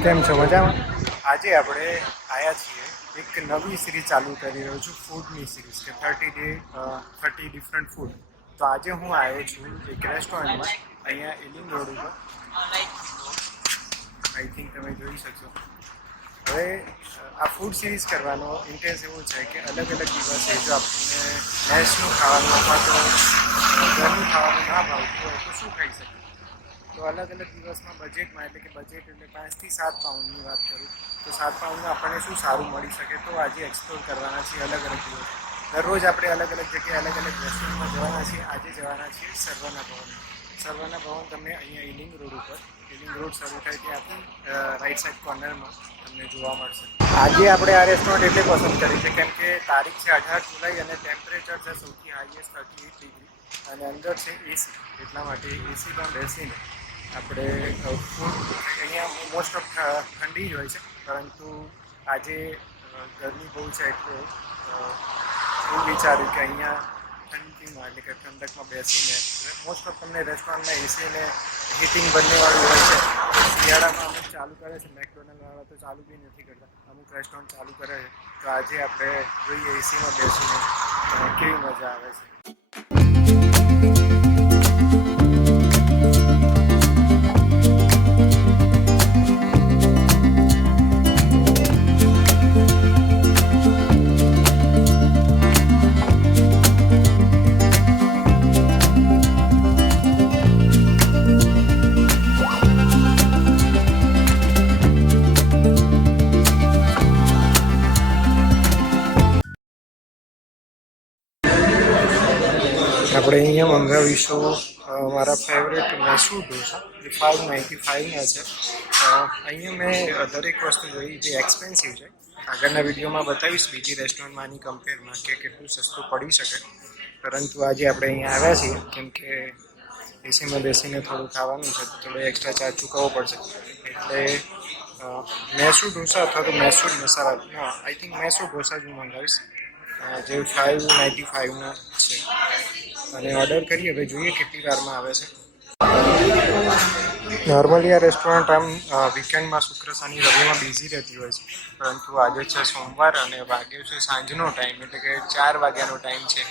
કેમ છો મજામાં? આજે આપણે આવ્યા છીએ એક નવી સિરીઝ ચાલુ કરી રહ્યો છું, ફૂડની સિરીઝ કે 30 ડિફરન્ટ ફૂડ. તો આજે હું આવ્યો છું એક રેસ્ટોરન્ટમાં અહીંયા એલિંગ રોડ ઉપર. આઈ થિંક તમે જોઈ શકશો. હવે આ ફૂડ સિરીઝ કરવાનો ઇન્ટરેસ્ટ એવો છે કે અલગ અલગ દિવસે જો આપણને મેસનું ખાવાનું અથવા તો ઘરનું ખાવાનું ના ભાવતું હોય તો શું ખાઈ શકીએ. તો અલગ અલગ દિવસમાં બજેટમાં એટલે કે બજેટ એટલે 5 થી 7 પાઉન્ડની વાત કરું તો 7 પાઉન્ડમાં આપણને શું સારું મળી શકે તો આજે એક્સપ્લોર કરવાના છીએ અલગ અલગ દિવસ. દરરોજ આપણે અલગ અલગ જગ્યાએ અલગ અલગ રેસ્ટોરન્ટમાં જવાના છીએ. આજે જવાના છીએ સરવાના ભવન. સરવાના ભવન તમને અહીંયા ઇલિંગ રોડ ઉપર, ઇલિંગ રોડ શરૂ થાય ત્યાંથી રાઈટ સાઈડ કોર્નરમાં તમને જોવા મળશે. આજે આપણે આ રેસ્ટોરન્ટ એટલે પસંદ કરી છે કેમ કે તારીખ છે 18 જુલાઈ અને ટેમ્પરેચર છે સૌથી હાઈએસ્ટ 38 ડિગ્રી અને અંદર છે એસી. એટલા માટે એસીમાં બેસીને આપણે ફૂડ અહીંયા મોસ્ટ ઓફ ઠંડી જ હોય છે, પરંતુ આજે ગરમી બહુ છે એટલે એવું વિચાર્યું કે અહીંયા ઠંડીમાં એટલે કે ઠંડકમાં બેસીને મોસ્ટ ઓફ તમને રેસ્ટોરન્ટમાં એસીને હીટિંગ બંનેવાળું હોય છે. શિયાળામાં અમુક ચાલુ કરે છે, મેકડોનલ્ડવાળા તો ચાલુ બી નથી કરતા, અમુક રેસ્ટોરન્ટ ચાલુ કરે છે. તો આજે આપણે જોઈએ એસીમાં બેસીને કેવી મજા આવે છે. આપણે અહીંયા મંગાવીશું મારા ફેવરેટ મૈસૂર ઢોસા, જે 595ના છે. અહીંયા મેં દરેક વસ્તુ જોઈ જે એક્સપેન્સિવ છે. આગળના વિડીયોમાં બતાવીશ બીજી રેસ્ટોરન્ટમાં આની કમ્પેરમાં કે કેટલું સસ્તું પડી શકે. પરંતુ આજે આપણે અહીંયા આવ્યા છીએ કેમ કે એસીમાં બેસીને થોડું ખાવાનું છે તો થોડો એક્સ્ટ્રા ચાર્જ ચૂકવવો પડશે. એટલે મૈસૂર ઢોસા અથવા તો મૈસૂર મસાલા, આઈ થિંક મૈસૂર ઢોસા જ હું મંગાવીશ, જે 595ના છે. અને ઓર્ડર કરીએ, હવે જોઈએ કેટલી વારમાં આવે છે. નોર્મલી આ રેસ્ટોરન્ટ આમ વીકેન્ડમાં શુક્ર શનિ રવિમાં બિઝી રહેતી હોય છે, પરંતુ આજે છે સોમવાર અને વાગ્યો છે સાંજનો ટાઈમ એટલે કે 4 વાગ્યાનો ટાઈમ છે.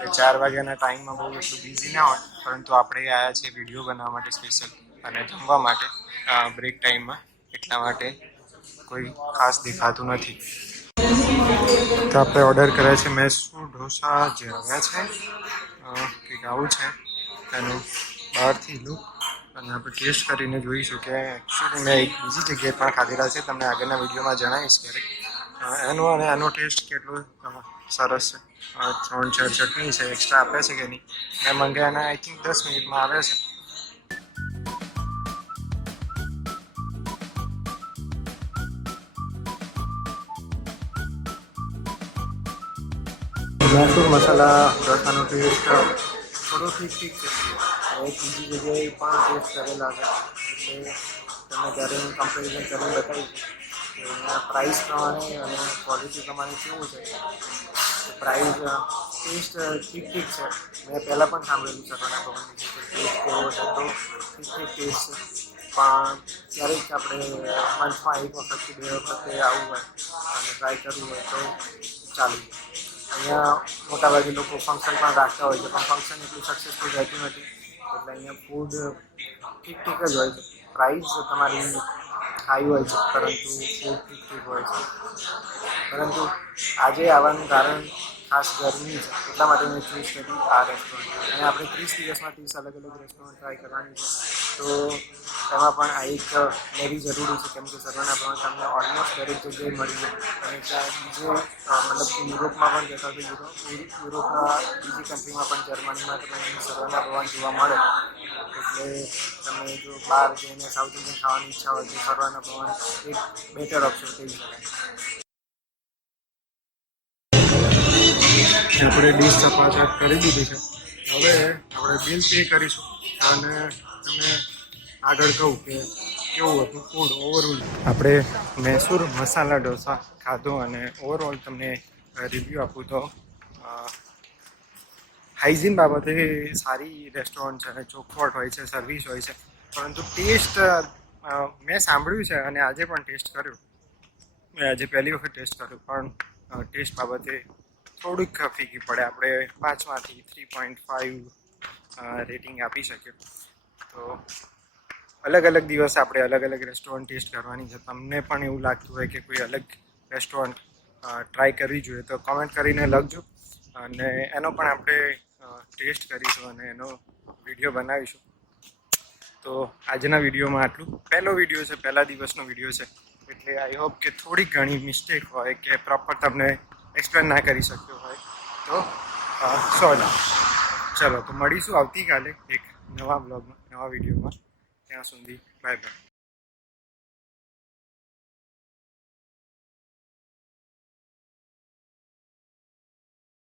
એટલે 4 વાગ્યાના ટાઈમમાં બહુ એટલું બિઝી ના હોય, પરંતુ આપણે આવ્યા છીએ વિડીયો બનાવવા માટે સ્પેશિયલ અને જમવા માટે બ્રેક ટાઈમમાં. એટલા માટે કોઈ ખાસ દેખાતું નથી. તો આપણે ઓર્ડર કર્યા છે મૈસૂર ઢોસા જે આવ્યા છે કંઈક આવું છે એનું બહારથી લુક. અને આપણે ટેસ્ટ કરીને જોઈશું કે એકચ્યુઅલી મેં એક બીજી જગ્યાએ પણ ખાધેલા છે, તમને આગળના વિડીયોમાં જણાવીશ ક્યારેક એનો અને આનો ટેસ્ટ કેટલો સરસ છે. 3-4 ચટણી છે, એક્સ્ટ્રા આપે છે કે નહીં. મેં મંગાવ્યાના આઈ થિંક 10 મિનિટમાં આવે છે. મૈસૂર મસાલા ઢોસાનો ટેસ્ટ થોડો ઠીક છે. એક બીજી જગ્યાએ પણ ટેસ્ટ કરેલા છે એટલે તમે ત્યારે હું કમ્પેરિઝન કરીને બતાવીશ કે એના પ્રાઇસ પ્રમાણે અને ક્વોલિટી પ્રમાણે કેવું છે. પ્રાઇસ ટેસ્ટ ઠીક છે. મેં પહેલાં પણ સાંભળેલું સરાવના ભવનની ટેસ્ટ કેવો છે તો ઠીક ટેસ્ટ છે. પણ ક્યારેક આપણે મંથમાં એક વખત કે 2 વખતે આવવું હોય અને ટ્રાય કરવું હોય તો ચાલી જાય. અહીંયા મોટાભાગે લોકો ફંક્શન પણ રાખતા હોય છે, પણ ફંક્શન એટલું સક્સેસફુલ રહેતું નથી. એટલે અહીંયા ફૂડ ઠીક જ હોય છે. પ્રાઇસ તમારી હાઈ હોય છે, પરંતુ ફૂડ ઠીક હોય છે. પરંતુ આજે આવવાનું કારણ ખાસ ગરમી છે, એટલા માટે મેં ચૂઝ કરી આ રેસ્ટોરન્ટ. અને આપણે 30 દિવસમાં 30 અલગ અલગ રેસ્ટોરન્ટ ટ્રાય કરવાની છે, તો એમાં પણ આ એક લેવી જરૂરી છે કેમ કે સરાવના ભવન તમને ઓલમોસ્ટ દરેક જગ્યાએ મળી જાય. અને ત્યાં બીજે મતલબ કે યુરોપમાં પણ જતા તો યુરોપના બીજી કન્ટ્રીમાં પણ જર્મનીમાં તમને સરાવના ભવન જોવા મળે. એટલે તમે જો બહાર જઈને સાઉથ ઇન્ડિયન ખાવાની ઈચ્છા હોય તો સરાવના ભવન એક બેટર ઓપ્શન કહી શકાય. આપણે ડીશ ચપાચટ કરી દીધી છે. હવે આપણે બિલ પે કરીશું અને તમને આગળ કહું કે કેવું હતું ફૂડ ઓવરઓલ. આપણે મૈસૂર મસાલા ઢોસા ખાધો અને ઓવરઓલ તમને રિવ્યૂ આપું તો હાઇજીન બાબતે સારી રેસ્ટોરન્ટ છે, ચોખ્ખવટ હોય છે, સર્વિસ હોય છે, પરંતુ ટેસ્ટ મેં સાંભળ્યું છે અને આજે પણ ટેસ્ટ કર્યું. મેં આજે પહેલી વખત ટેસ્ટ કર્યું, પણ ટેસ્ટ બાબતે થોડુંક ફીકી પડે. આપણે 5માંથી 3.5 રેટિંગ આપી શકીએ. તો અલગ અલગ દિવસ આપણે અલગ અલગ રેસ્ટોરન્ટ ટેસ્ટ કરવાની છે. તમને પણ એવું લાગતું હોય કે કોઈ અલગ રેસ્ટોરન્ટ ટ્રાય કરવી જોઈએ તો કમેન્ટ કરીને લખજો, અને એનો પણ આપણે ટેસ્ટ કરીશું અને એનો વિડીયો બનાવીશું. તો આજના વિડીયોમાં આટલું. પહેલો વિડીયો છે, પહેલા દિવસનો વિડીયો છે, એટલે આઈ હોપ કે થોડી ઘણી મિસ્ટેક હોય કે પ્રોપર તમને એક્સપ્લેન ના કરી શક્યો હોય તો સોરી. ચલો તો મળીશું આવતીકાલે એક નવા બ્લોગમાં, નવા વિડીયોમાં. ત્યાં સુધી બાય બાય.